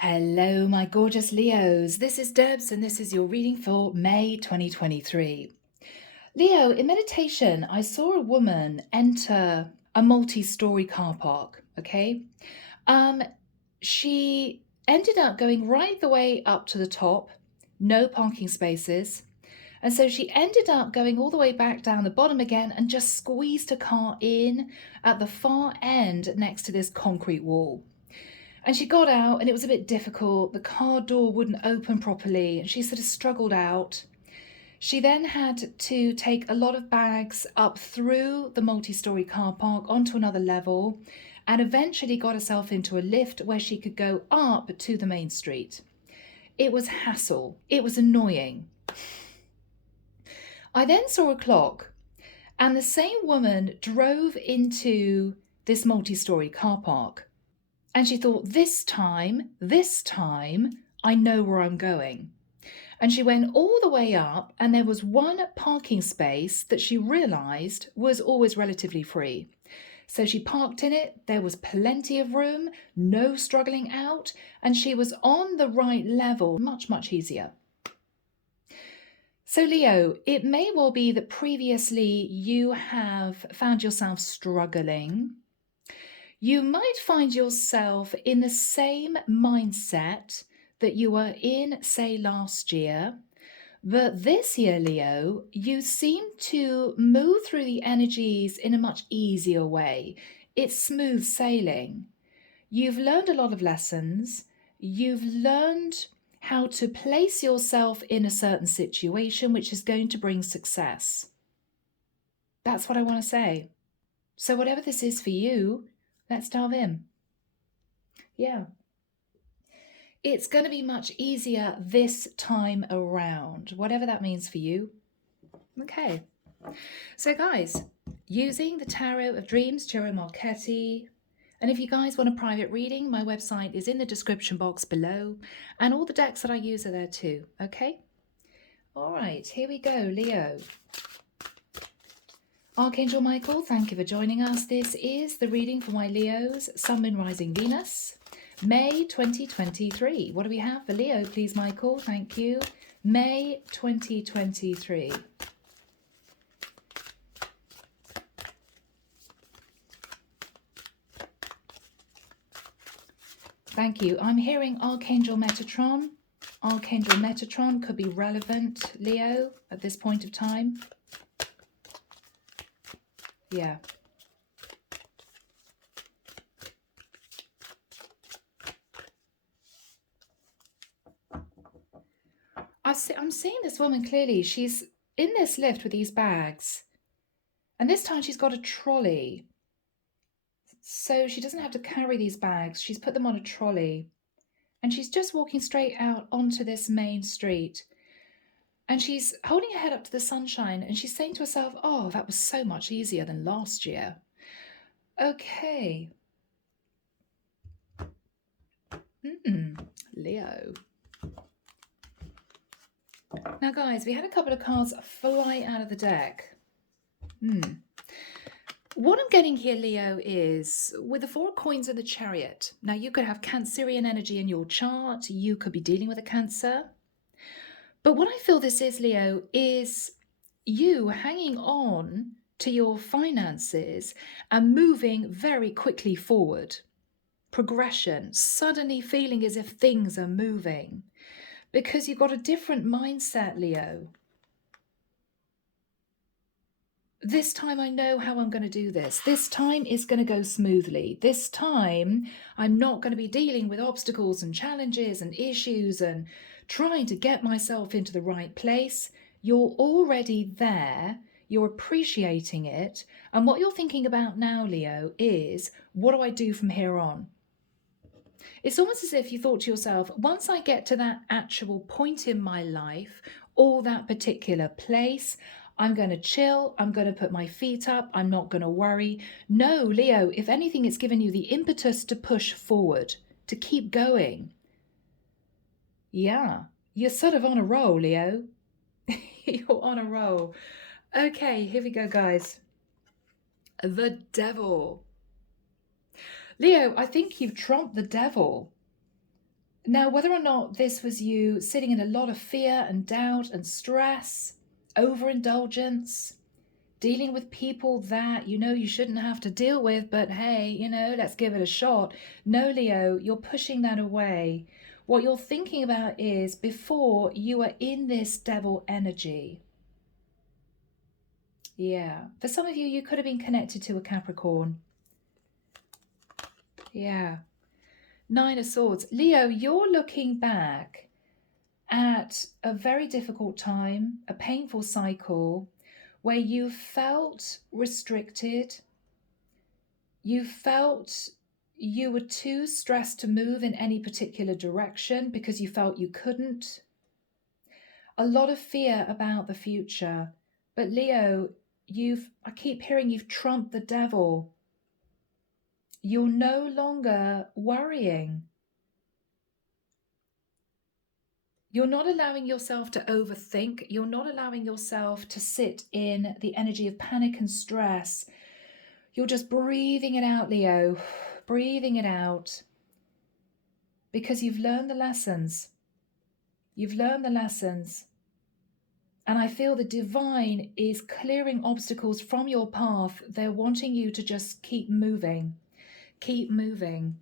Hello, my gorgeous Leos. This is Debs, and this is your reading for May 2023. Leo, in meditation, I saw a woman enter a multi-story car park, okay? She ended up going right the way up to the top, no parking spaces. And so she ended up going all the way back down the bottom again and just squeezed her car in at the far end next to this concrete wall. And she got out and it was a bit difficult. The car door wouldn't open properly and she sort of struggled out. She then had to take a lot of bags up through the multi-story car park onto another level and eventually got herself into a lift where she could go up to the main street. It was hassle. It was annoying. I then saw a clock and the same woman drove into this multi-story car park. And she thought, this time, I know where I'm going. And she went all the way up and there was one parking space that she realised was always relatively free. So she parked in it, there was plenty of room, no struggling out, and she was on the right level, much, much easier. So Leo, it may well be that previously you have found yourself struggling. You might find yourself in the same mindset that you were in, say, last year. But this year, Leo, you seem to move through the energies in a much easier way. It's smooth sailing. You've learned a lot of lessons. You've learned how to place yourself in a certain situation, which is going to bring success. That's what I want to say. So whatever this is for you, let's dive in. Yeah. It's going to be much easier this time around, whatever that means for you. Okay. So guys, using the Tarot of Dreams, Ciro Marchetti. And if you guys want a private reading, my website is in the description box below. And all the decks that I use are there too. Okay. All right, here we go, Leo. Archangel Michael, thank you for joining us. This is the reading for my Leos, Sun, Moon, Rising, Venus, May 2023. What do we have for Leo, please, Michael? Thank you. May 2023. Thank you. I'm hearing Archangel Metatron. Archangel Metatron could be relevant, Leo, at this point of time. Yeah. I'm seeing this woman clearly. She's in this lift with these bags. And this time she's got a trolley. So she doesn't have to carry these bags. She's put them on a trolley. And she's just walking straight out onto this main street. And she's holding her head up to the sunshine and she's saying to herself, oh, that was so much easier than last year. Okay. Leo. Now, guys, we had a couple of cards fly out of the deck. What I'm getting here, Leo, is with the 4 coins of the Chariot. Now, you could have Cancerian energy in your chart. You could be dealing with a Cancer. But what I feel this is, Leo, is you hanging on to your finances and moving very quickly forward. Progression, suddenly feeling as if things are moving because you've got a different mindset, Leo. This time I know how I'm going to do this. This time it's going to go smoothly. This time I'm not going to be dealing with obstacles and challenges and issues and trying to get myself into the right place. You're already there. You're appreciating it. And what you're thinking about now, Leo, is what do I do from here on? It's almost as if you thought to yourself, once I get to that actual point in my life or that particular place, I'm going to chill, I'm going to put my feet up, I'm not going to worry. No, Leo, if anything, it's given you the impetus to push forward, to keep going. Yeah, you're sort of on a roll, Leo. You're on a roll. Okay, here we go, guys. The Devil. Leo, I think you've trumped the devil. Now, whether or not this was you sitting in a lot of fear and doubt and stress, overindulgence, dealing with people that you know you shouldn't have to deal with, but hey, you know, let's give it a shot. No, Leo, you're pushing that away. What you're thinking about is before you are in this devil energy. Yeah. For some of you, you could have been connected to a Capricorn. Yeah. Nine of Swords. Leo, you're looking back at a very difficult time, a painful cycle where you felt restricted. You felt you were too stressed to move in any particular direction because you felt you couldn't. A lot of fear about the future. But Leo, I keep hearing you've trumped the devil. You're no longer worrying. You're not allowing yourself to overthink. You're not allowing yourself to sit in the energy of panic and stress. You're just breathing it out, Leo, breathing it out, because you've learned the lessons. You've learned the lessons. And I feel the divine is clearing obstacles from your path. They're wanting you to just keep moving. Keep moving.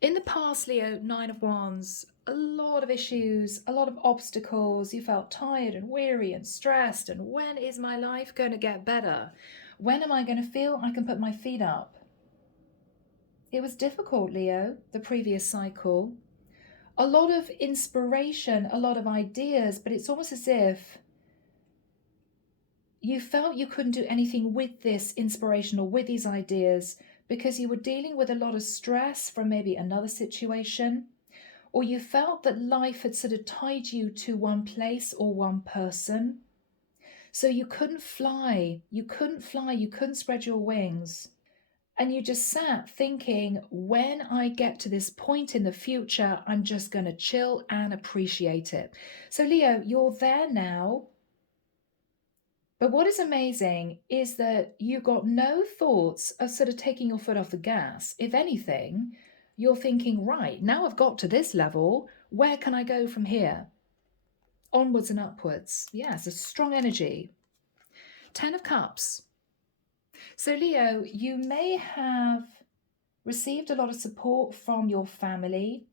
In the past, Leo, Nine of Wands, a lot of issues, a lot of obstacles. You felt tired and weary and stressed. And when is my life going to get better? When am I going to feel I can put my feet up? It was difficult, Leo, the previous cycle. A lot of inspiration, a lot of ideas, but it's almost as if you felt you couldn't do anything with this inspiration or with these ideas because you were dealing with a lot of stress from maybe another situation, or you felt that life had sort of tied you to one place or one person. So you couldn't fly, you couldn't spread your wings. And you just sat thinking, when I get to this point in the future, I'm just going to chill and appreciate it. So Leo, you're there now. But what is amazing is that you got no thoughts of sort of taking your foot off the gas. If anything, you're thinking, right, now I've got to this level, where can I go from here? Onwards and upwards. Yes, a strong energy. 10 of Cups. So Leo, you may have received a lot of support from your family,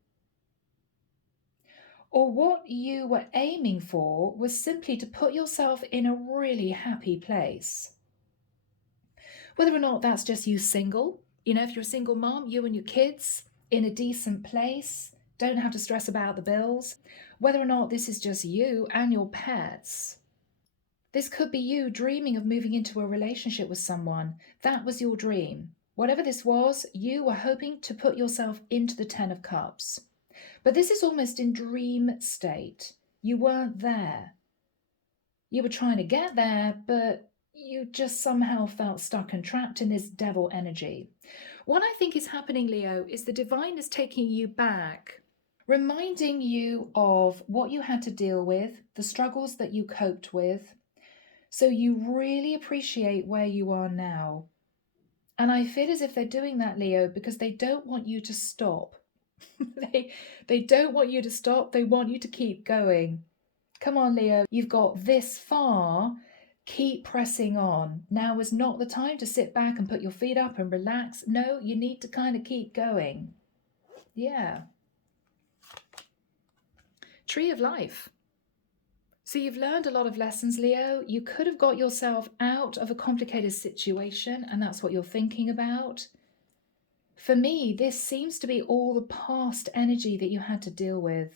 or what you were aiming for was simply to put yourself in a really happy place. Whether or not that's just you single, you know, if you're a single mom, you and your kids in a decent place, don't have to stress about the bills. Whether or not this is just you and your pets. This could be you dreaming of moving into a relationship with someone. That was your dream. Whatever this was, you were hoping to put yourself into the 10 of Cups. But this is almost in dream state. You weren't there. You were trying to get there, but you just somehow felt stuck and trapped in this devil energy. What I think is happening, Leo, is the divine is taking you back, reminding you of what you had to deal with, the struggles that you coped with, so you really appreciate where you are now. And I feel as if they're doing that, Leo, because they don't want you to stop. they don't want you to stop. They want you to keep going. Come on, Leo, you've got this far. Keep pressing on. Now is not the time to sit back and put your feet up and relax. No, you need to kind of keep going. Yeah. Tree of Life. So you've learned a lot of lessons, Leo. You could have got yourself out of a complicated situation, and that's what you're thinking about. For me, this seems to be all the past energy that you had to deal with.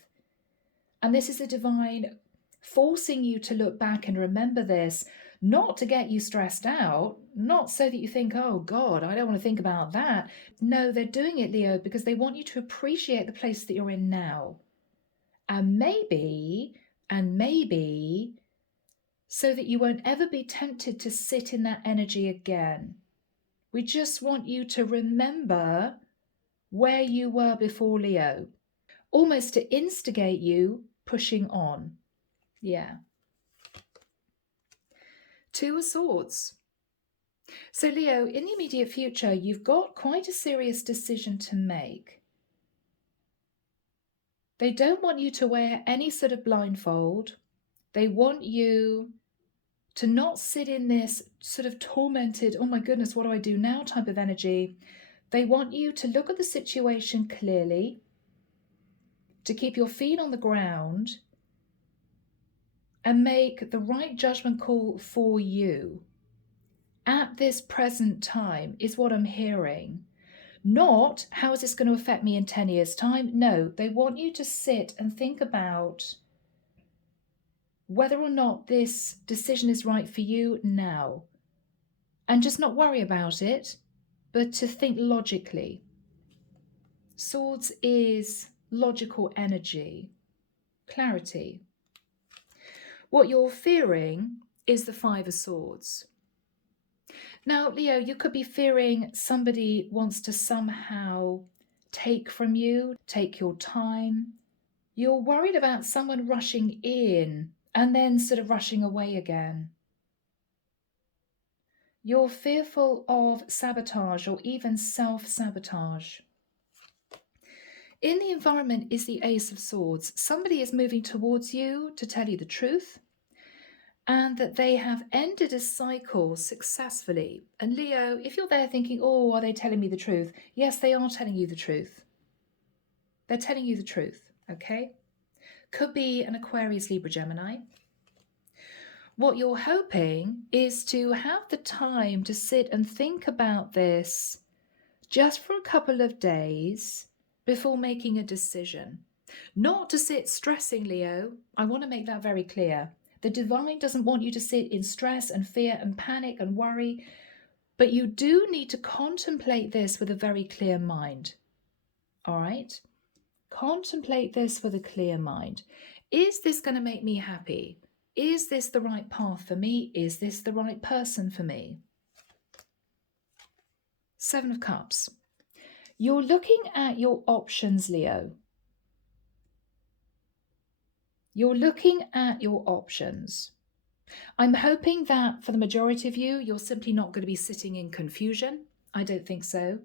And this is the divine forcing you to look back and remember this, not to get you stressed out, not so that you think, oh God, I don't want to think about that. No, they're doing it, Leo, because they want you to appreciate the place that you're in now. And maybe, so that you won't ever be tempted to sit in that energy again. We just want you to remember where you were before, Leo, almost to instigate you pushing on. Yeah. Two of Swords. So Leo, in the immediate future, you've got quite a serious decision to make. They don't want you to wear any sort of blindfold. They want you to not sit in this sort of tormented, oh my goodness, what do I do now type of energy. They want you to look at the situation clearly, to keep your feet on the ground and make the right judgment call for you at this present time is what I'm hearing. Not, how is this going to affect me in 10 years' time? No, they want you to sit and think about whether or not this decision is right for you now. And just not worry about it, but to think logically. Swords is logical energy, clarity. What you're fearing is the Five of Swords. Now, Leo, you could be fearing somebody wants to somehow take from you, take your time. You're worried about someone rushing in and then sort of rushing away again. You're fearful of sabotage or even self-sabotage. In the environment is the Ace of Swords. Somebody is moving towards you to tell you the truth and that they have ended a cycle successfully. And Leo, if you're there thinking, oh, are they telling me the truth? Yes, they are telling you the truth. They're telling you the truth, okay? Could be an Aquarius, Libra, Gemini. What you're hoping is to have the time to sit and think about this just for a couple of days before making a decision. Not to sit stressing, Leo. I want to make that very clear. The divine doesn't want you to sit in stress and fear and panic and worry, but you do need to contemplate this with a very clear mind. All right? Contemplate this with a clear mind. Is this going to make me happy? Is this the right path for me? Is this the right person for me? Seven of Cups. You're looking at your options, Leo. You're looking at your options. I'm hoping that for the majority of you, you're simply not going to be sitting in confusion. I don't think so.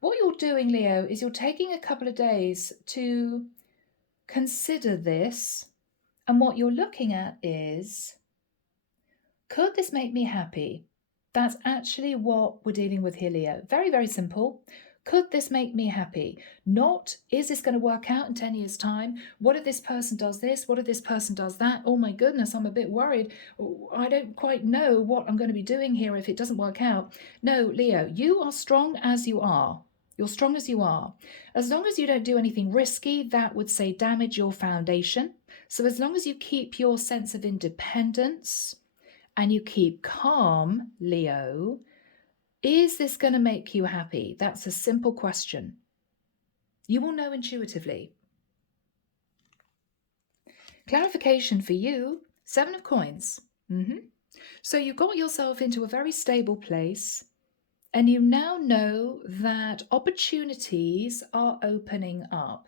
What you're doing, Leo, is you're taking a couple of days to consider this. And what you're looking at is, could this make me happy? That's actually what we're dealing with here, Leo. Very, very simple. Could this make me happy? Not, is this going to work out in 10 years' time? What if this person does this? What if this person does that? Oh my goodness, I'm a bit worried. I don't quite know what I'm going to be doing here if it doesn't work out. No, Leo, you are strong as you are. You're strong as you are. As long as you don't do anything risky, that would say damage your foundation. So as long as you keep your sense of independence and you keep calm, Leo, is this going to make you happy? That's a simple question. You will know intuitively. Clarification for you, Seven of Coins. So you got yourself into a very stable place and you now know that opportunities are opening up.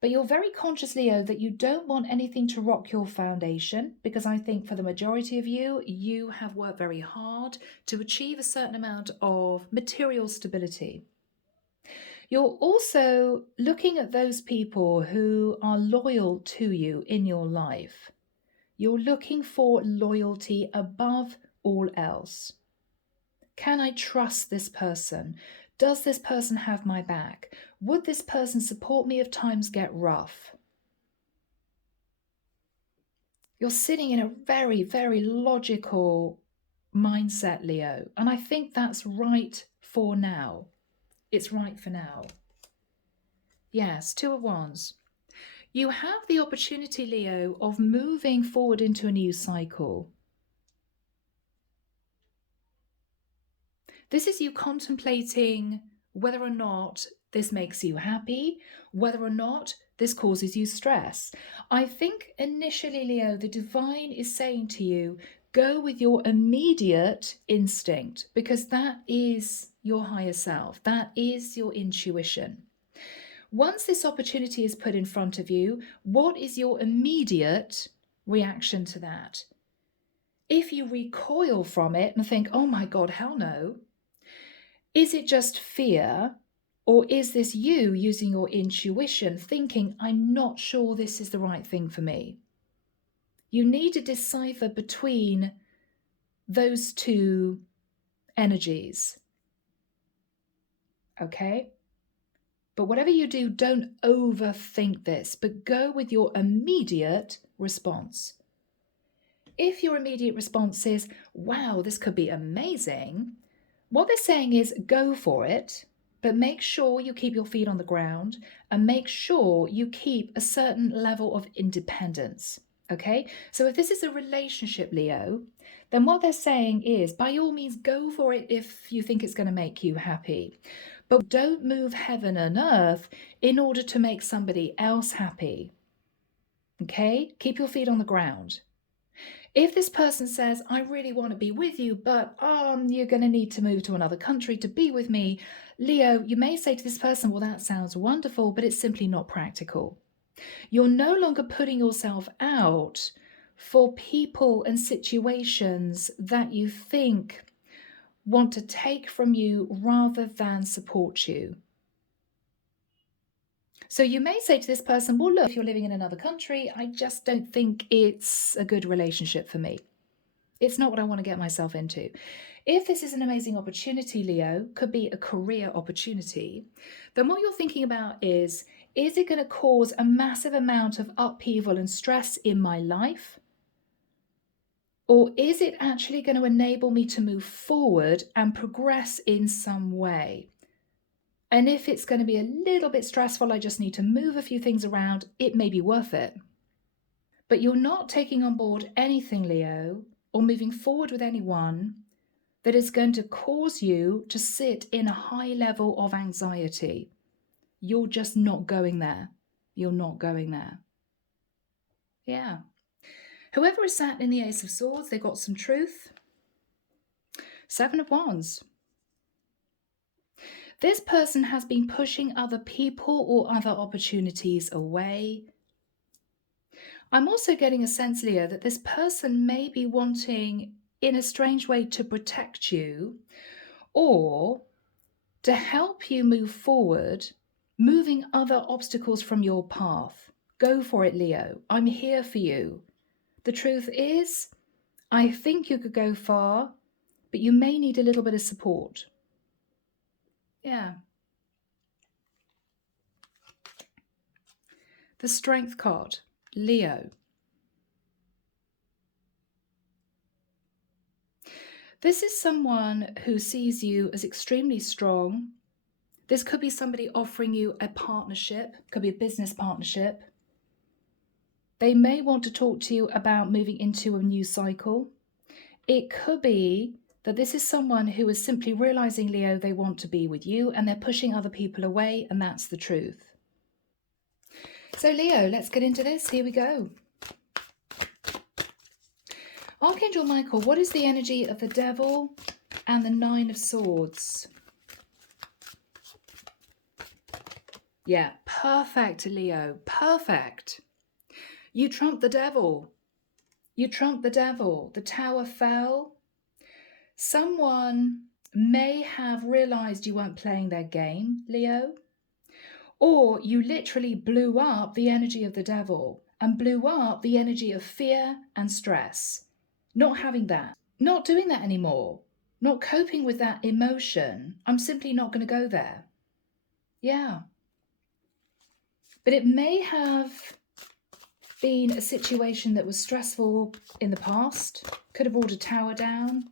But you're very conscious, Leo, that you don't want anything to rock your foundation, because I think for the majority of you, you have worked very hard to achieve a certain amount of material stability. You're also looking at those people who are loyal to you in your life. You're looking for loyalty above all else. Can I trust this person? Does this person have my back? Would this person support me if times get rough? You're sitting in a very, very logical mindset, Leo. And I think that's right for now. It's right for now. Yes, Two of Wands. You have the opportunity, Leo, of moving forward into a new cycle. This is you contemplating whether or not this makes you happy, whether or not this causes you stress. I think initially, Leo, the divine is saying to you, go with your immediate instinct, because that is your higher self. That is your intuition. Once this opportunity is put in front of you, what is your immediate reaction to that? If you recoil from it and think, oh my God, hell no, is it just fear, Or is this you using your intuition, thinking, I'm not sure this is the right thing for me? You need to decipher between those two energies. Okay? But whatever you do, don't overthink this, but go with your immediate response. If your immediate response is, wow, this could be amazing, what they're saying is go for it, but make sure you keep your feet on the ground and make sure you keep a certain level of independence. Okay? So if this is a relationship, Leo, then what they're saying is, by all means, go for it if you think it's going to make you happy. But don't move heaven and earth in order to make somebody else happy. Okay? Keep your feet on the ground. If this person says, I really want to be with you, but you're going to need to move to another country to be with me, Leo, you may say to this person, well, that sounds wonderful, but it's simply not practical. You're no longer putting yourself out for people and situations that you think want to take from you rather than support you. So you may say to this person, well, look, if you're living in another country, I just don't think it's a good relationship for me. It's not what I want to get myself into. If this is an amazing opportunity, Leo, could be a career opportunity, then what you're thinking about is it going to cause a massive amount of upheaval and stress in my life? Or is it actually going to enable me to move forward and progress in some way? And if it's going to be a little bit stressful, I just need to move a few things around, it may be worth it. But you're not taking on board anything, Leo, or moving forward with anyone that is going to cause you to sit in a high level of anxiety. You're just not going there. You're not going there. Yeah. Whoever is sat in the Ace of Swords, they've got some truth. Seven of Wands. This person has been pushing other people or other opportunities away. I'm also getting a sense, Leo, that this person may be wanting, in a strange way, to protect you or to help you move forward, moving other obstacles from your path. Go for it, Leo. I'm here for you. The truth is, I think you could go far, but you may need a little bit of support. Yeah. The Strength card, Leo. This is someone who sees you as extremely strong. This could be somebody offering you a partnership, could be a business partnership. They may want to talk to you about moving into a new cycle. It could be that this is someone who is simply realizing, Leo, they want to be with you and they're pushing other people away, and that's the truth. So Leo, let's get into this. Here we go. Archangel Michael, what is the energy of the Devil and the Nine of Swords? Yeah, perfect, Leo, perfect. You trumped the Devil. You trumped the Devil. The Tower fell. Someone may have realized you weren't playing their game, Leo, or you literally blew up the energy of the Devil and blew up the energy of fear and stress. Not having that, not doing that anymore, not coping with that emotion. I'm simply not going to go there. Yeah. But it may have been a situation that was stressful in the past. Could have brought a tower down.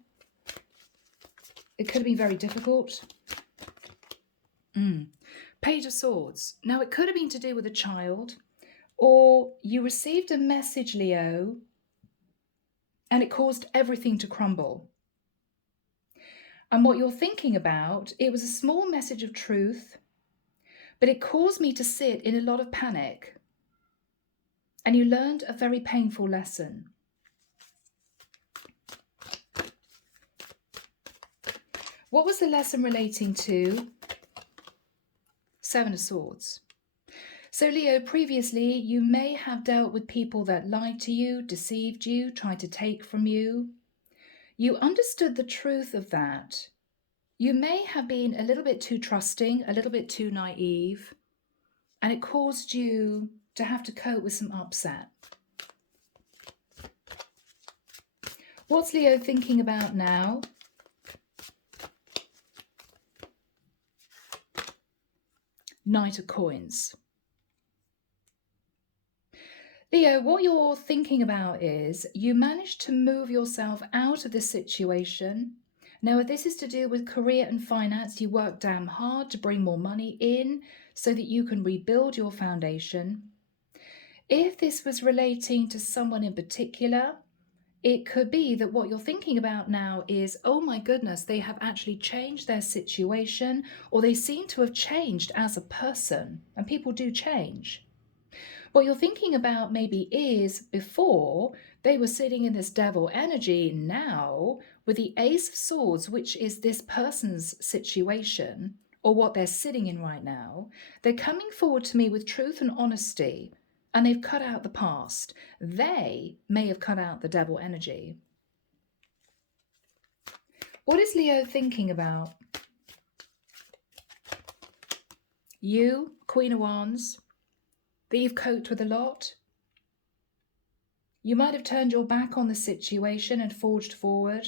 It could have been very difficult. Page of Swords. Now, it could have been to do with a child, or you received a message, Leo, and it caused everything to crumble. And what you're thinking about, it was a small message of truth, but it caused me to sit in a lot of panic. And you learned a very painful lesson. What was the lesson relating to? Seven of Swords. So Leo, previously you may have dealt with people that lied to you, deceived you, tried to take from you. You understood the truth of that. You may have been a little bit too trusting, a little bit too naive, and it caused you to have to cope with some upset. What's Leo thinking about now? Knight of Coins. Leo, what you're thinking about is you managed to move yourself out of this situation. Now, if this is to do with career and finance, you work damn hard to bring more money in so that you can rebuild your foundation. If this was relating to someone in particular, it could be that what you're thinking about now is, oh my goodness, they have actually changed their situation, or they seem to have changed as a person, and people do change. What you're thinking about maybe is before they were sitting in this devil energy, now with the Ace of Swords, which is this person's situation or what they're sitting in right now, they're coming forward to me with truth and honesty, and they've cut out the past. They may have cut out the devil energy. What is Leo thinking about? You, Queen of Wands, that you've coped with a lot. You might have turned your back on the situation and forged forward.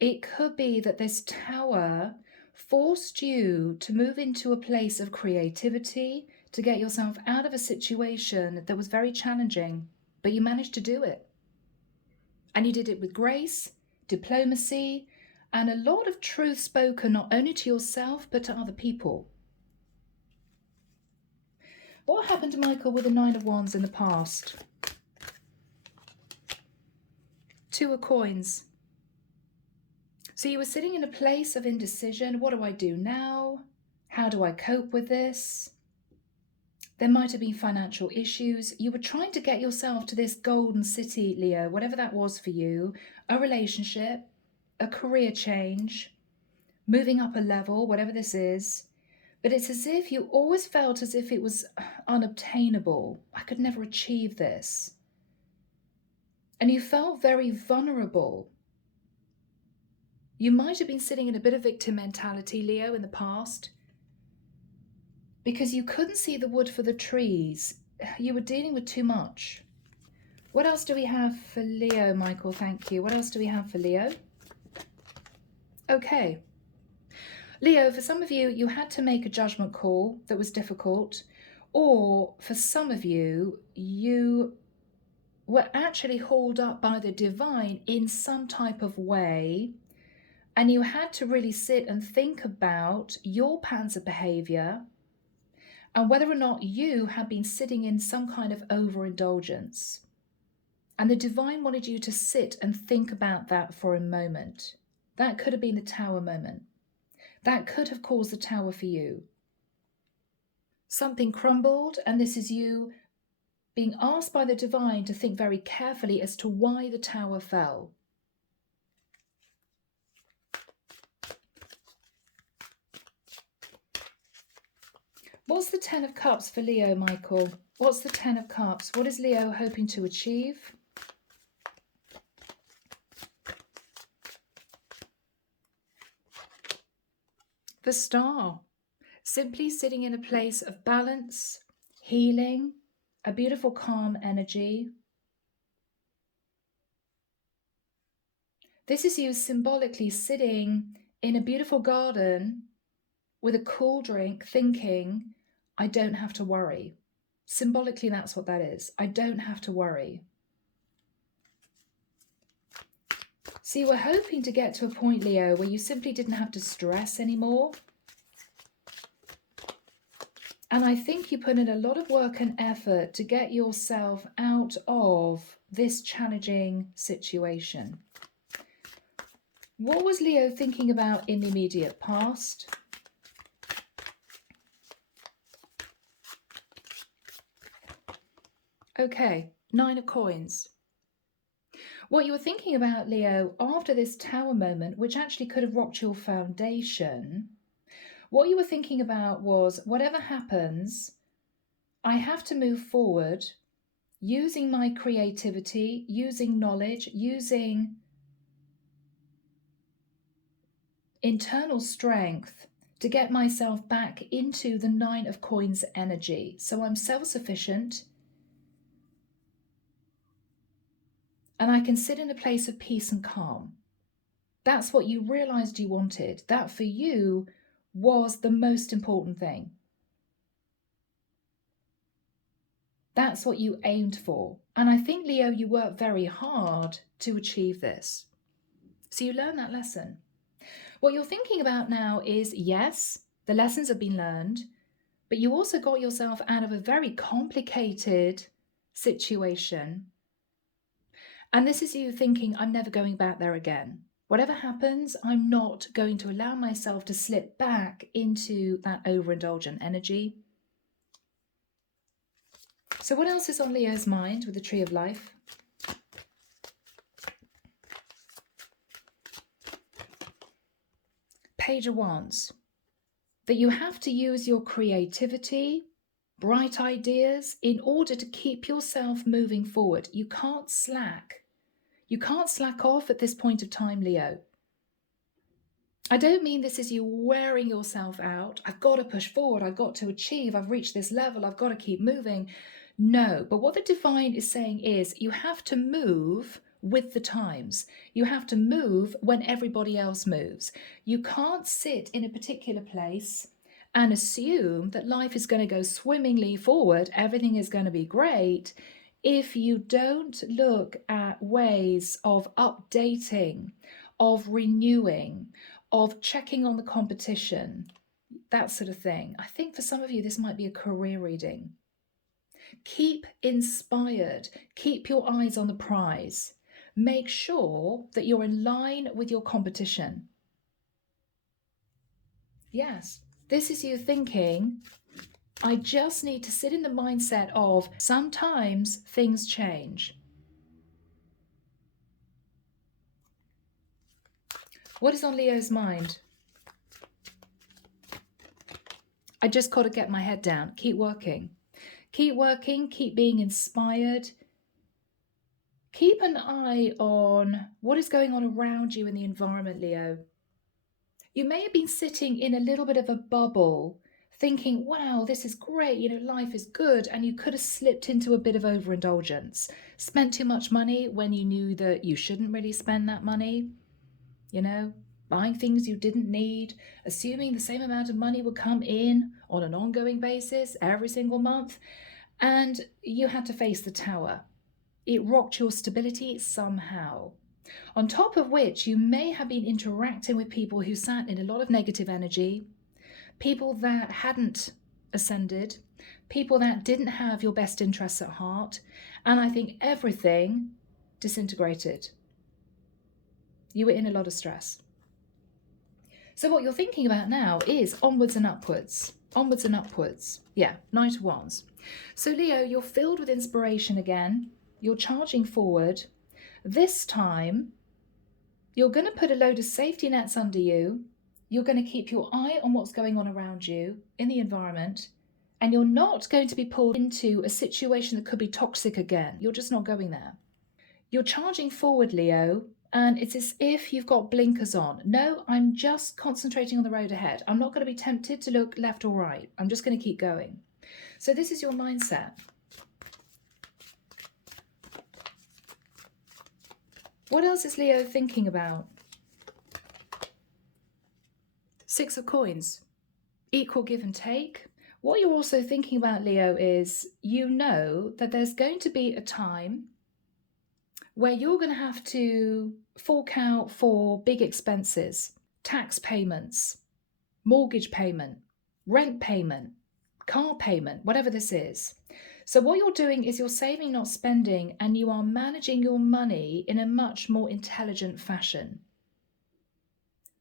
It could be that this tower forced you to move into a place of creativity, to get yourself out of a situation that was very challenging, but you managed to do it. And you did it with grace, diplomacy, and a lot of truth spoken not only to yourself, but to other people. What happened to Michael with the Nine of Wands in the past? Two of Coins. So you were sitting in a place of indecision. What do I do now? How do I cope with this? There might have been financial issues. You were trying to get yourself to this golden city, Leo, whatever that was for you, a relationship, a career change, moving up a level, whatever this is. But it's as if you always felt as if it was unobtainable. I could never achieve this. And you felt very vulnerable. You might have been sitting in a bit of victim mentality, Leo, in the past, because you couldn't see the wood for the trees. You were dealing with too much. What else do we have for Leo, Michael? Thank you. What else do we have for Leo? Okay. Leo, for some of you, you had to make a judgment call that was difficult, or for some of you, you were actually hauled up by the divine in some type of way, and you had to really sit and think about your patterns of behavior and whether or not you had been sitting in some kind of overindulgence. And the divine wanted you to sit and think about that for a moment. That could have been the tower moment. That could have caused the tower for you. Something crumbled, and this is you being asked by the divine to think very carefully as to why the tower fell. What's the Ten of Cups for Leo, Michael? What's the Ten of Cups? What is Leo hoping to achieve? The Star. Simply sitting in a place of balance, healing, a beautiful calm energy. This is you symbolically sitting in a beautiful garden with a cool drink, thinking, I don't have to worry. Symbolically, that's what that is. I don't have to worry. So you were hoping to get to a point, Leo, where you simply didn't have to stress anymore. And I think you put in a lot of work and effort to get yourself out of this challenging situation. What was Leo thinking about in the immediate past? Okay, Nine of Coins. What you were thinking about, Leo, after this tower moment, which actually could have rocked your foundation, what you were thinking about was, whatever happens, I have to move forward using my creativity, using knowledge, using internal strength to get myself back into the 9 of Coins energy. So I'm self-sufficient and I can sit in a place of peace and calm. That's what you realized you wanted. That for you was the most important thing. That's what you aimed for. And I think, Leo, you worked very hard to achieve this. So you learned that lesson. What you're thinking about now is, yes, the lessons have been learned, but you also got yourself out of a very complicated situation. And this is you thinking, I'm never going back there again. Whatever happens, I'm not going to allow myself to slip back into that overindulgent energy. So what else is on Leo's mind with the Tree of Life? Page of Wands. That you have to use your creativity, bright ideas in order to keep yourself moving forward. You can't slack. You can't slack off at this point of time, Leo. I don't mean this is you wearing yourself out. I've got to push forward. I've got to achieve. I've reached this level. I've got to keep moving. No, but what the divine is saying is you have to move with the times. You have to move when everybody else moves. You can't sit in a particular place and assume that life is going to go swimmingly forward. Everything is going to be great if you don't look at ways of updating, of renewing, of checking on the competition, that sort of thing. I think for some of you, this might be a career reading. Keep inspired. Keep your eyes on the prize. Make sure that you're in line with your competition. Yes, this is you thinking, I just need to sit in the mindset of sometimes things change. What is on Leo's mind? I just got to get my head down. Keep working. Keep working. Keep being inspired. Keep an eye on what is going on around you in the environment, Leo. You may have been sitting in a little bit of a bubble thinking, wow, this is great, you know, life is good, and you could have slipped into a bit of overindulgence, spent too much money when you knew that you shouldn't really spend that money, you know, buying things you didn't need, assuming the same amount of money would come in on an ongoing basis every single month, and you had to face the tower. It rocked your stability somehow. On top of which, you may have been interacting with people who sat in a lot of negative energy, people that hadn't ascended, people that didn't have your best interests at heart, and I think everything disintegrated. You were in a lot of stress. So what you're thinking about now is onwards and upwards. Onwards and upwards. Yeah, Knight of Wands. So Leo, you're filled with inspiration again. You're charging forward. This time, you're going to put a load of safety nets under you. You're going to keep your eye on what's going on around you in the environment. And you're not going to be pulled into a situation that could be toxic again. You're just not going there. You're charging forward, Leo, and it's as if you've got blinkers on. No, I'm just concentrating on the road ahead. I'm not going to be tempted to look left or right. I'm just going to keep going. So this is your mindset. What else is Leo thinking about? 6 of Coins. Equal give and take. What you're also thinking about, Leo, is you know that there's going to be a time where you're going to have to fork out for big expenses, tax payments, mortgage payment, rent payment, car payment, whatever this is. So what you're doing is you're saving, not spending, and you are managing your money in a much more intelligent fashion.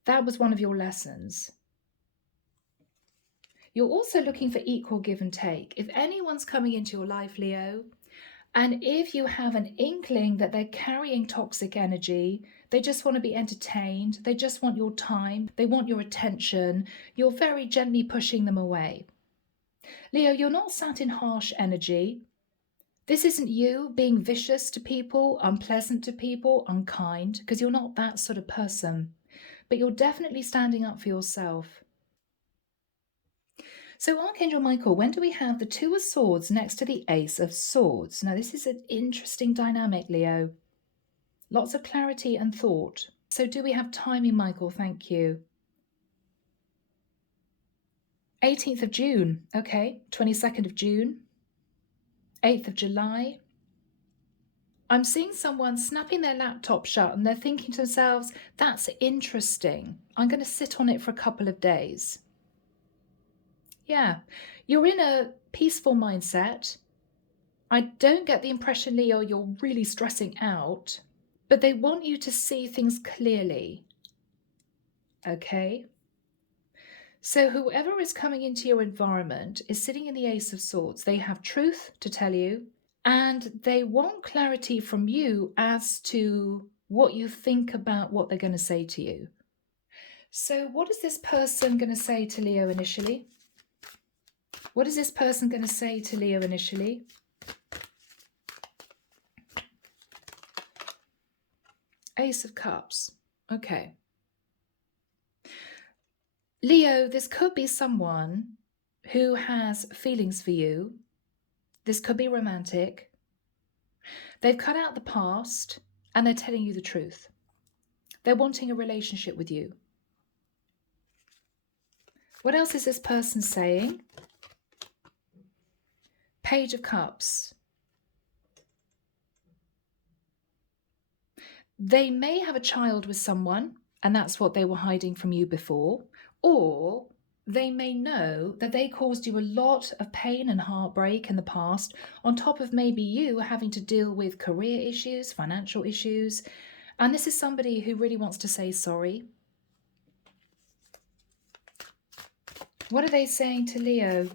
That was one of your lessons. You're also looking for equal give and take. If anyone's coming into your life, Leo, and if you have an inkling that they're carrying toxic energy, they just want to be entertained, they just want your time, they want your attention, you're very gently pushing them away. Leo, you're not sat in harsh energy. This isn't you being vicious to people, unpleasant to people, unkind, because you're not that sort of person. but you're definitely standing up for yourself. So Archangel Michael, when do we have the Two of Swords next to the Ace of Swords? Now this is an interesting dynamic, Leo. Lots of clarity and thought. So do we have timing, Michael? Thank you. 18th of June, okay. 22nd of June, 8th of July. I'm seeing someone snapping their laptop shut and they're thinking to themselves, that's interesting. I'm going to sit on it for a couple of days. Yeah, you're in a peaceful mindset. I don't get the impression, Leo, you're really stressing out, but they want you to see things clearly. Okay? So whoever is coming into your environment is sitting in the Ace of Swords. They have truth to tell you, and they want clarity from you as to what you think about what they're going to say to you. So what is this person going to say to Leo initially? What is this person going to say to Leo initially? Ace of Cups. Okay. Leo, this could be someone who has feelings for you. This could be romantic. They've cut out the past and they're telling you the truth. They're wanting a relationship with you. What else is this person saying? Page of Cups. They may have a child with someone and that's what they were hiding from you before, or they may know that they caused you a lot of pain and heartbreak in the past, on top of maybe you having to deal with career issues, financial issues, and this is somebody who really wants to say sorry. What are they saying to Leo?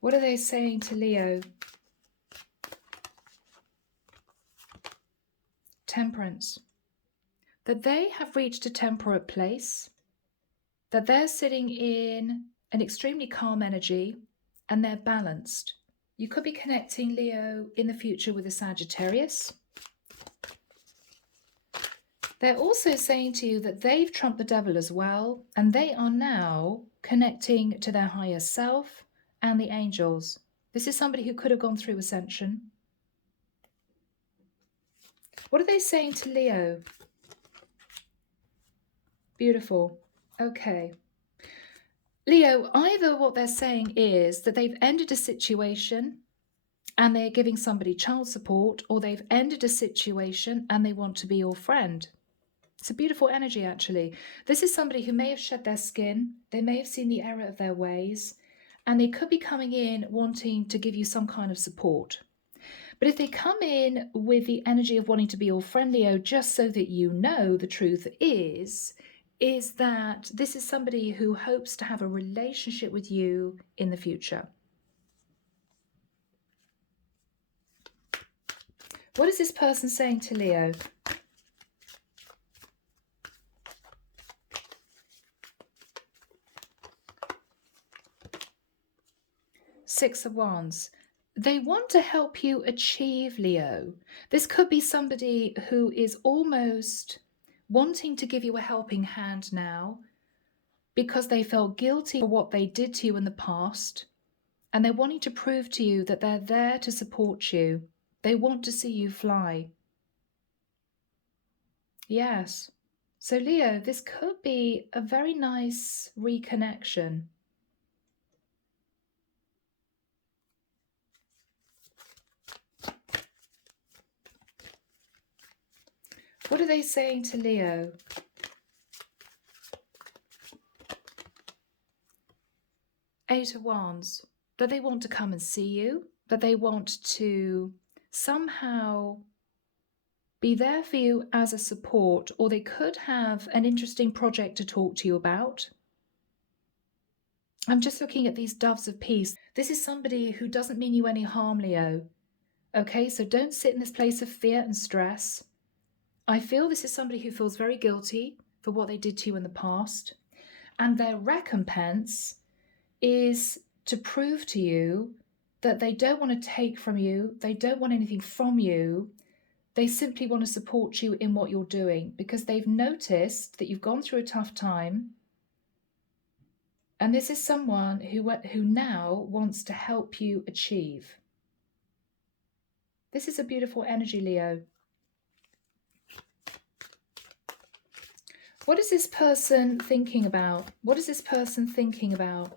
What are they saying to Leo? Temperance. That they have reached a temperate place, that they're sitting in an extremely calm energy and they're balanced. You could be connecting, Leo, in the future with a Sagittarius. They're also saying to you that they've trumped the devil as well, and they are now connecting to their higher self and the angels. This is somebody who could have gone through ascension. What are they saying to Leo? Beautiful. Okay. Leo, either what they're saying is that they've ended a situation and they're giving somebody child support, or they've ended a situation and they want to be your friend. It's a beautiful energy, actually. This is somebody who may have shed their skin. They may have seen the error of their ways, and they could be coming in wanting to give you some kind of support. But if they come in with the energy of wanting to be your friend, Leo, just so that you know, the truth is that this is somebody who hopes to have a relationship with you in the future. What is this person saying to Leo? Six of Wands. They want to help you achieve, Leo. This could be somebody who is almost wanting to give you a helping hand now because they felt guilty for what they did to you in the past, and they're wanting to prove to you that they're there to support you. They want to see you fly. Yes. So Leo, this could be a very nice reconnection. What are they saying to Leo? Eight of Wands. That they want to come and see you, that they want to somehow be there for you as a support, or they could have an interesting project to talk to you about. I'm just looking at these doves of peace. This is somebody who doesn't mean you any harm, Leo. Okay, so don't sit in this place of fear and stress. I feel this is somebody who feels very guilty for what they did to you in the past, and their recompense is to prove to you that they don't want to take from you, they don't want anything from you. They simply want to support you in what you're doing because they've noticed that you've gone through a tough time. And this is someone who now wants to help you achieve. This is a beautiful energy, Leo. What is this person thinking about? What is this person thinking about?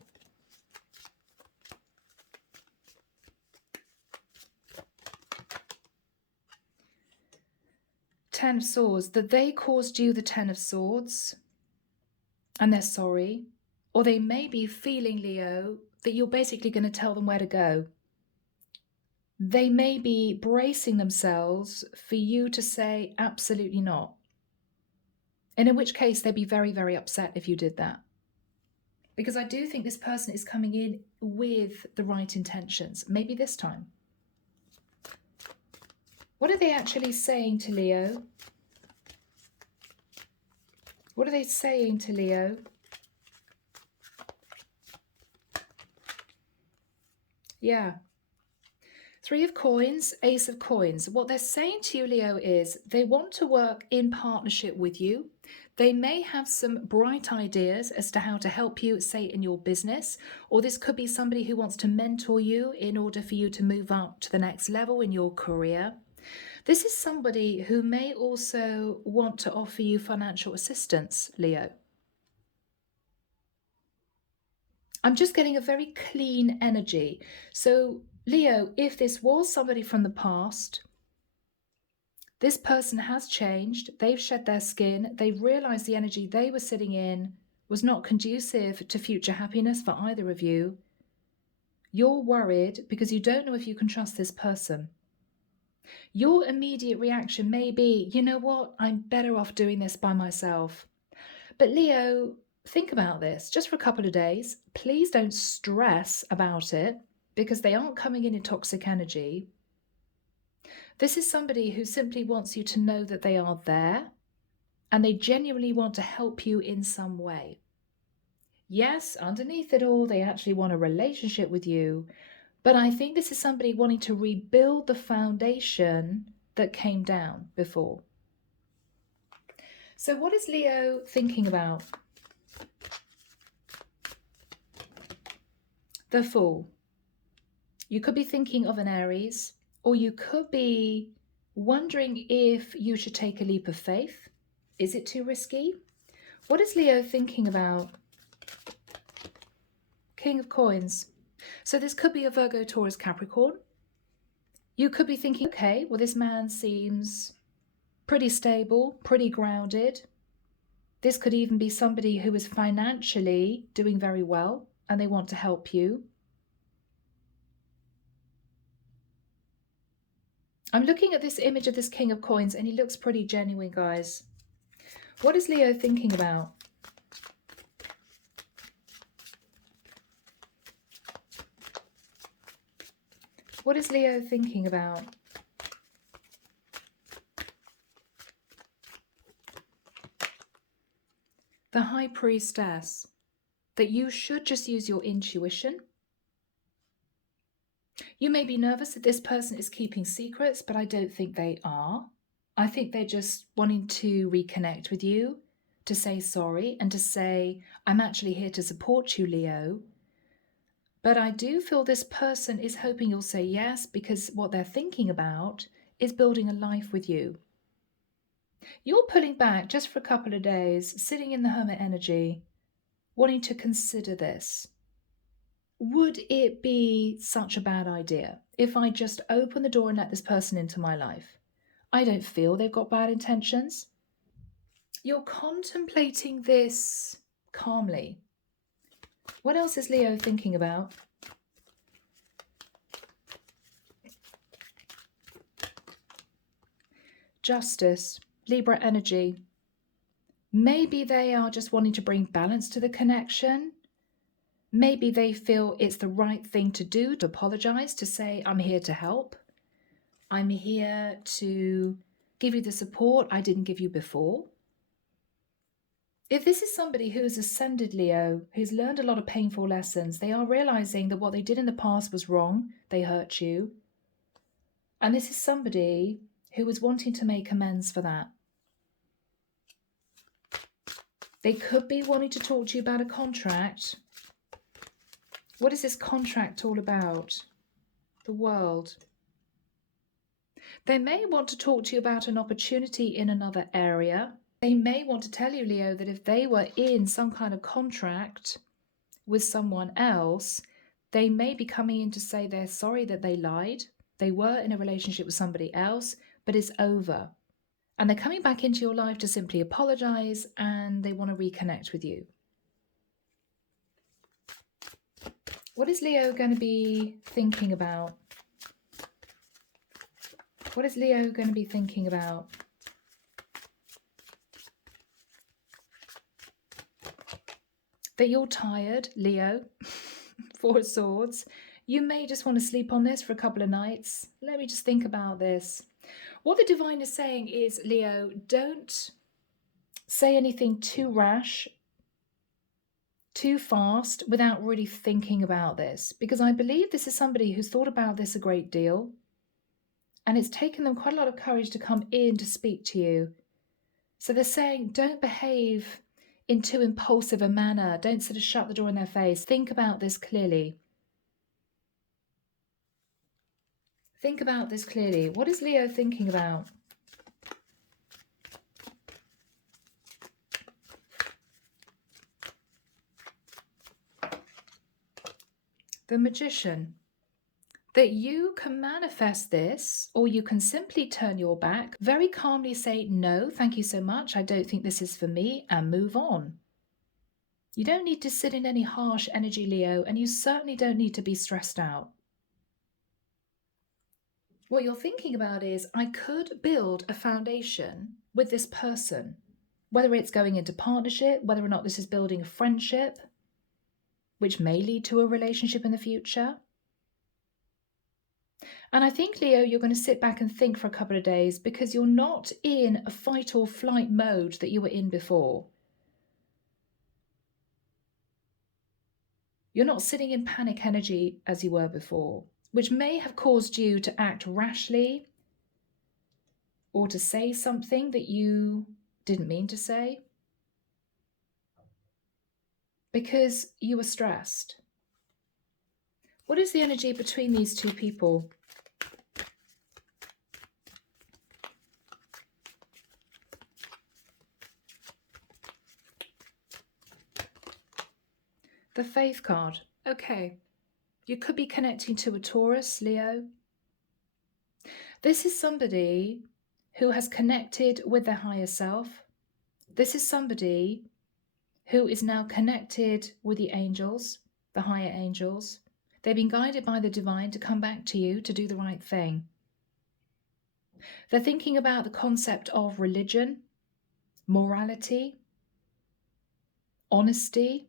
Ten of Swords, that they caused you the Ten of Swords and they're sorry. Or they may be feeling, Leo, that you're basically going to tell them where to go. They may be bracing themselves for you to say absolutely not. And in which case they'd be very, very upset if you did that. Because I do think this person is coming in with the right intentions, maybe this time. What are they actually saying to Leo? What are they saying to Leo? Yeah. Three of Coins, Ace of Coins. What they're saying to you, Leo, is they want to work in partnership with you. They may have some bright ideas as to how to help you, say, in your business, or this could be somebody who wants to mentor you in order for you to move up to the next level in your career. This is somebody who may also want to offer you financial assistance, Leo. I'm just getting a very clean energy. So, Leo, if this was somebody from the past, this person has changed, they've shed their skin, they've realized the energy they were sitting in was not conducive to future happiness for either of you. You're worried because you don't know if you can trust this person. Your immediate reaction may be, you know what, I'm better off doing this by myself. But Leo, think about this just for a couple of days. Please don't stress about it because they aren't coming in toxic energy. This is somebody who simply wants you to know that they are there and they genuinely want to help you in some way. Yes, underneath it all, they actually want a relationship with you. But I think this is somebody wanting to rebuild the foundation that came down before. So what is Leo thinking about? The Fool. You could be thinking of an Aries, or you could be wondering if you should take a leap of faith. Is it too risky? What is Leo thinking about? King of Coins. So this could be a Virgo, Taurus, Capricorn. You could be thinking, okay, well, this man seems pretty stable, pretty grounded. This could even be somebody who is financially doing very well and they want to help you. I'm looking at this image of this King of Coins and he looks pretty genuine, guys. What is Leo thinking about? What is Leo thinking about? The High Priestess. That you should just use your intuition. You may be nervous that this person is keeping secrets, but I don't think they are. I think they're just wanting to reconnect with you, to say sorry, and to say, I'm actually here to support you, Leo. But I do feel this person is hoping you'll say yes, because what they're thinking about is building a life with you. You're pulling back just for a couple of days, sitting in the Hermit energy, wanting to consider this. Would it be such a bad idea if I just open the door and let this person into my life? I don't feel they've got bad intentions. You're contemplating this calmly. What else is Leo thinking about? Justice, Libra energy. Maybe they are just wanting to bring balance to the connection. Maybe they feel it's the right thing to do, to apologize, to say, I'm here to help. I'm here to give you the support I didn't give you before. If this is somebody who's ascended Leo, who's learned a lot of painful lessons, they are realizing that what they did in the past was wrong. They hurt you. And this is somebody who is wanting to make amends for that. They could be wanting to talk to you about a contract. What is this contract all about? The world. They may want to talk to you about an opportunity in another area. They may want to tell you, Leo, that if they were in some kind of contract with someone else, they may be coming in to say they're sorry that they lied. They were in a relationship with somebody else, but it's over. And they're coming back into your life to simply apologize, and they want to reconnect with you. What is Leo going to be thinking about? What is Leo going to be thinking about? That you're tired, Leo. Four of Swords. You may just want to sleep on this for a couple of nights. Let me just think about this. What the divine is saying is, Leo, don't say anything too rash, too fast, without really thinking about this. Because I believe this is somebody who's thought about this a great deal. And it's taken them quite a lot of courage to come in to speak to you. So they're saying, don't behave in too impulsive a manner. Don't sort of shut the door in their face. Think about this clearly. Think about this clearly. What is Leo thinking about? The Magician. That you can manifest this, or you can simply turn your back, very calmly say, no, thank you so much, I don't think this is for me, and move on. You don't need to sit in any harsh energy, Leo, and you certainly don't need to be stressed out. What you're thinking about is, I could build a foundation with this person, whether it's going into partnership, whether or not this is building a friendship, which may lead to a relationship in the future. And I think, Leo, you're going to sit back and think for a couple of days because you're not in a fight or flight mode that you were in before. You're not sitting in panic energy as you were before, which may have caused you to act rashly or to say something that you didn't mean to say because you were stressed. What is the energy between these two people? The Faith card. Okay. You could be connecting to a Taurus, Leo. This is somebody who has connected with their higher self. This is somebody who is now connected with the angels, the higher angels. They've been guided by the divine to come back to you to do the right thing. They're thinking about the concept of religion, morality, honesty,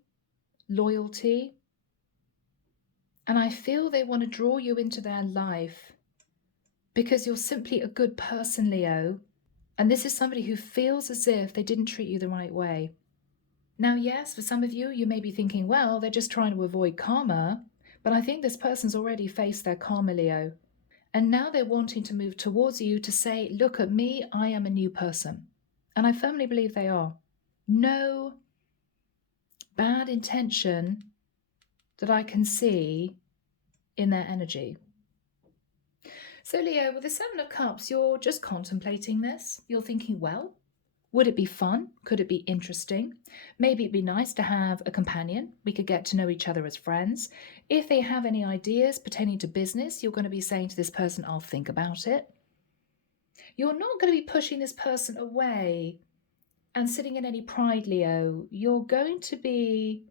loyalty. And I feel they want to draw you into their life because you're simply a good person, Leo. And this is somebody who feels as if they didn't treat you the right way. Now, yes, for some of you, you may be thinking, well, they're just trying to avoid karma. But I think this person's already faced their karma, Leo. And now they're wanting to move towards you to say, look at me, I am a new person. And I firmly believe they are. No bad intention that I can see in their energy. So Leo, with the Seven of Cups, you're just contemplating this. You're thinking, well, would it be fun? Could it be interesting? Maybe it'd be nice to have a companion. We could get to know each other as friends. If they have any ideas pertaining to business, you're going to be saying to this person, I'll think about it. You're not going to be pushing this person away and sitting in any pride, Leo. You're going to be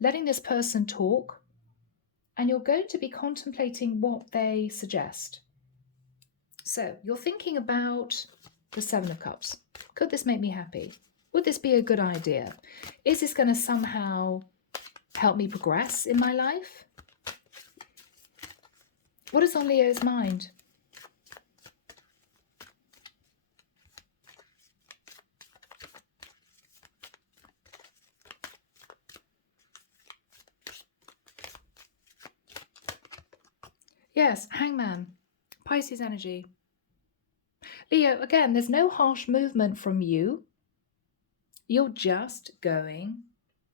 letting this person talk, and you're going to be contemplating what they suggest. So you're thinking about the Seven of Cups. Could this make me happy? Would this be a good idea? Is this going to somehow help me progress in my life? What is on Leo's mind? Yes, Hangman, Pisces energy. Leo, again, there's no harsh movement from you. You're just going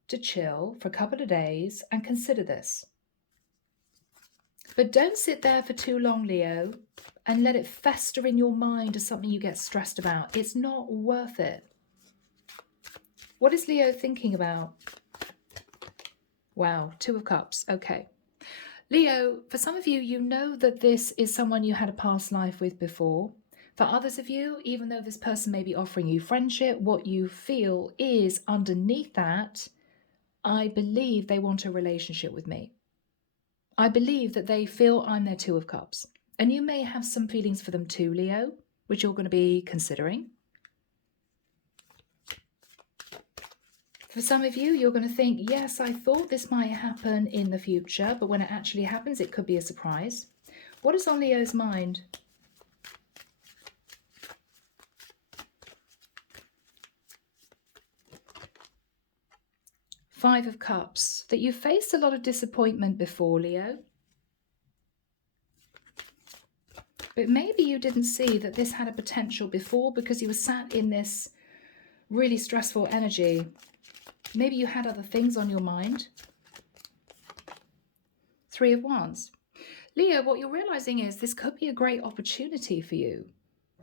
to chill for a couple of days and consider this. But don't sit there for too long, Leo, and let it fester in your mind as something you get stressed about. It's not worth it. What is Leo thinking about? Wow, Two of Cups. Okay. Leo, for some of you, you know that this is someone you had a past life with before. For others of you, even though this person may be offering you friendship, what you feel is underneath that, I believe they want a relationship with me. I believe that they feel I'm their Two of Cups. And you may have some feelings for them too, Leo, which you're going to be considering. For some of you, you're going to think, yes, I thought this might happen in the future, but when it actually happens, it could be a surprise. What is on Leo's mind? Five of Cups. That you faced a lot of disappointment before, Leo. But maybe you didn't see that this had a potential before because you were sat in this really stressful energy. Maybe you had other things on your mind. Three of Wands. Leo, what you're realizing is this could be a great opportunity for you.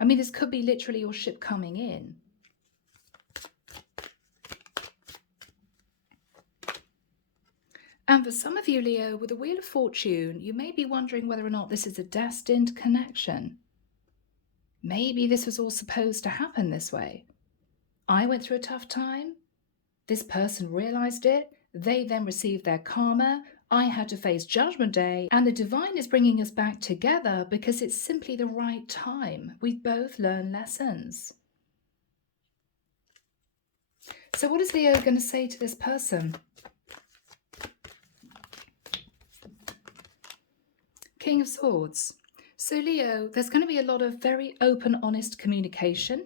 I mean, this could be literally your ship coming in. And for some of you, Leo, with the Wheel of Fortune, you may be wondering whether or not this is a destined connection. Maybe this was all supposed to happen this way. I went through a tough time. This person realized it. They then received their karma. I had to face Judgment Day. And the divine is bringing us back together because it's simply the right time. We've both learned lessons. So what is Leo going to say to this person? King of Swords. So Leo, there's going to be a lot of very open, honest communication.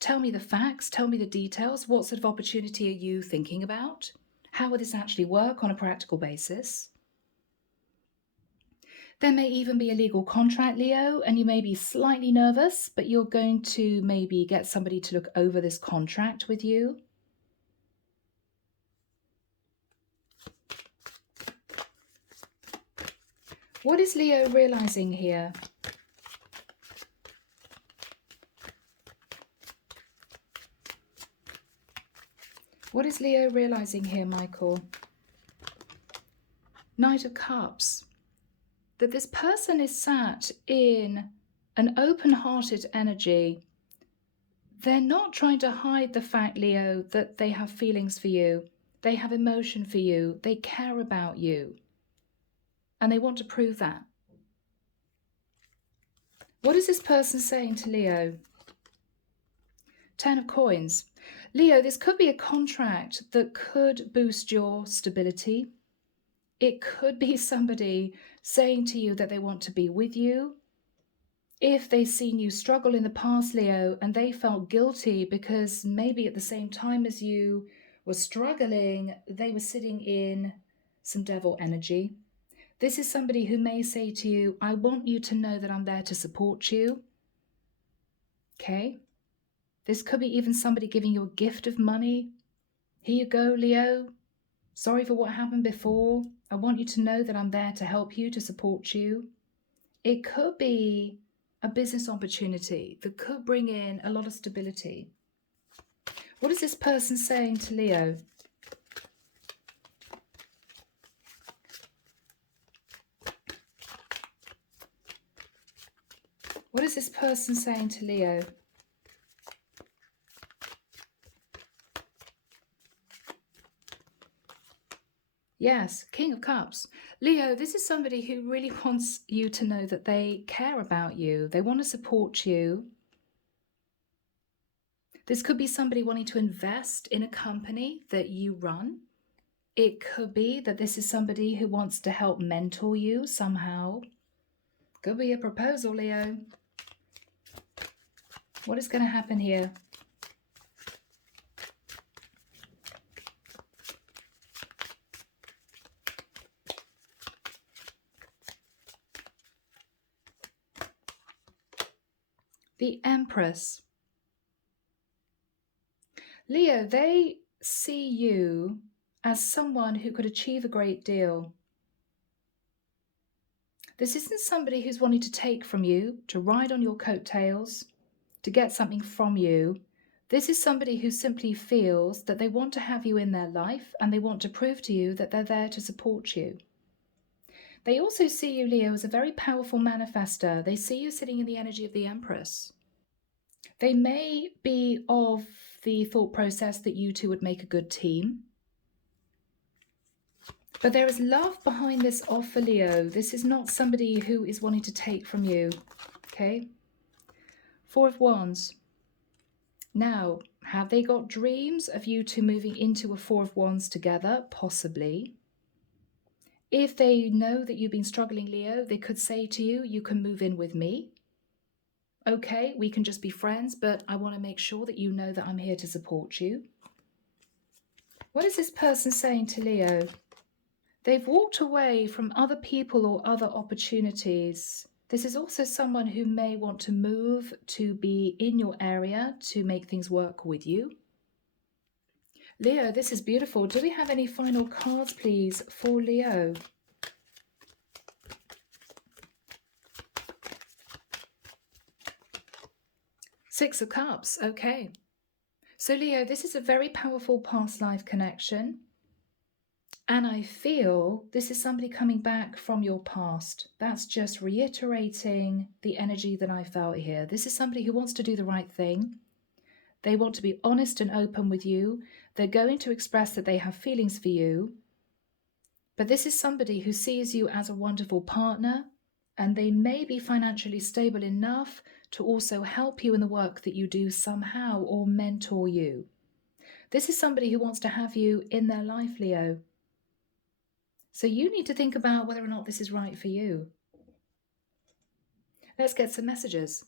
Tell me the facts, tell me the details. What sort of opportunity are you thinking about? How will this actually work on a practical basis? There may even be a legal contract, Leo, and you may be slightly nervous, but you're going to maybe get somebody to look over this contract with you. What is Leo realizing here? What is Leo realizing here, Michael? Knight of Cups. That this person is sat in an open-hearted energy. They're not trying to hide the fact, Leo, that they have feelings for you. They have emotion for you. They care about you. And they want to prove that. What is this person saying to Leo? Ten of Coins. Leo, this could be a contract that could boost your stability. It could be somebody saying to you that they want to be with you. If they've seen you struggle in the past, Leo, and they felt guilty because maybe at the same time as you were struggling, they were sitting in some devil energy. This is somebody who may say to you, I want you to know that I'm there to support you. Okay? This could be even somebody giving you a gift of money. Here you go, Leo. Sorry for what happened before. I want you to know that I'm there to help you, to support you. It could be a business opportunity that could bring in a lot of stability. What is this person saying to Leo? What is this person saying to Leo? Yes, King of Cups. Leo, this is somebody who really wants you to know that they care about you. They want to support you. This could be somebody wanting to invest in a company that you run. It could be that this is somebody who wants to help mentor you somehow. Could be a proposal, Leo. What is going to happen here? The Empress. Leo, they see you as someone who could achieve a great deal. This isn't somebody who's wanting to take from you, to ride on your coattails, to get something from you. This is somebody who simply feels that they want to have you in their life and they want to prove to you that they're there to support you. They also see you, Leo, as a very powerful manifester. They see you sitting in the energy of the Empress. They may be of the thought process that you two would make a good team. But there is love behind this offer, Leo. This is not somebody who is wanting to take from you, okay? Four of Wands. Now, have they got dreams of you two moving into a Four of Wands together? Possibly. If they know that you've been struggling, Leo, they could say to you, you can move in with me. Okay, we can just be friends, but I want to make sure that you know that I'm here to support you. What is this person saying to Leo? They've walked away from other people or other opportunities. This is also someone who may want to move to be in your area to make things work with you. Leo, this is beautiful. Do we have any final cards, please, for Leo? Six of Cups. Okay. So, Leo, this is a very powerful past life connection. And I feel this is somebody coming back from your past. That's just reiterating the energy that I felt here. This is somebody who wants to do the right thing. They want to be honest and open with you. They're going to express that they have feelings for you. But this is somebody who sees you as a wonderful partner, and they may be financially stable enough to also help you in the work that you do somehow or mentor you. This is somebody who wants to have you in their life, Leo. So you need to think about whether or not this is right for you. Let's get some messages.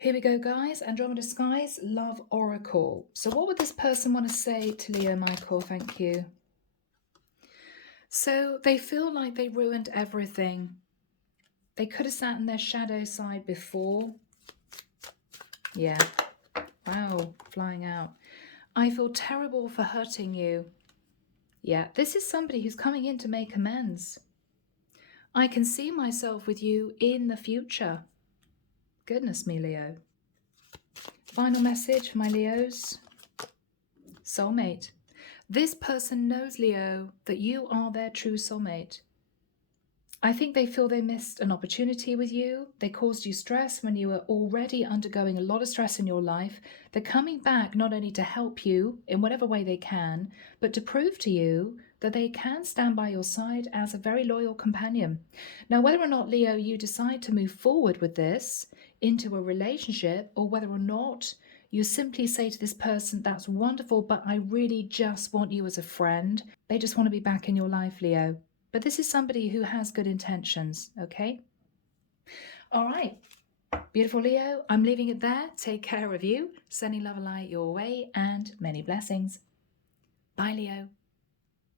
Here we go, guys. Andromeda Skies, Love Oracle. So what would this person want to say to Leo, Michael? Thank you. So they feel like they ruined everything. They could have sat in their shadow side before. Yeah. Wow, flying out. I feel terrible for hurting you. Yeah, this is somebody who's coming in to make amends. I can see myself with you in the future. Goodness me, Leo. Final message for my Leos. Soulmate. This person knows, Leo, that you are their true soulmate. I think they feel they missed an opportunity with you. They caused you stress when you were already undergoing a lot of stress in your life. They're coming back not only to help you in whatever way they can, but to prove to you that they can stand by your side as a very loyal companion. Now, whether or not, Leo, you decide to move forward with this into a relationship, or whether or not you simply say to this person, that's wonderful, but I really just want you as a friend. They just want to be back in your life, Leo. But this is somebody who has good intentions, okay? All right. Beautiful, Leo. I'm leaving it there. Take care of you. Sending love and light your way and many blessings. Bye, Leo.